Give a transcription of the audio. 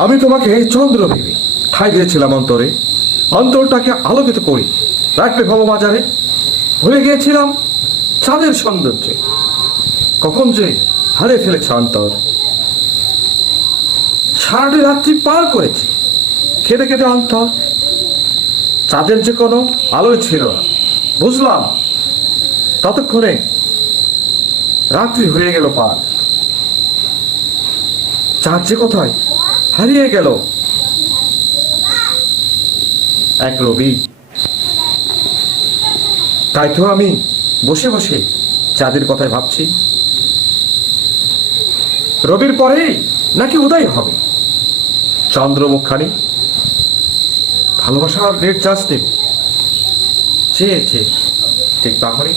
আমি তোমাকে চন্দ্র ভেবে ঠাই দিয়েছিলাম অন্তরে, অন্তরটাকে আলোকিত করি রাখবে ভববাজারে। ভুলে গিয়েছিলাম চাঁদের সৌন্দর্যে, কখন যে হারিয়ে ফেলেছে অন্তর। সারাটি রাত্রি পার করেছি কেঁদে কেঁদে অন্তর। চাঁদের যে কোনো আলোই ছিল না, বুঝলাম ততক্ষণে রাত্রি হয়ে গেল পার। চাঁদ যে কোথায় হারিয়ে গেল এক রবি। তাই তো আমি বসে বসে চাঁদের কথায় ভাবছি, রবির পরেই নাকি উদয় হবে চন্দ্রমুখখানি ভালোবাসার নির্যাস দেব চেয়ে চেয়ে ঠিক তাহলে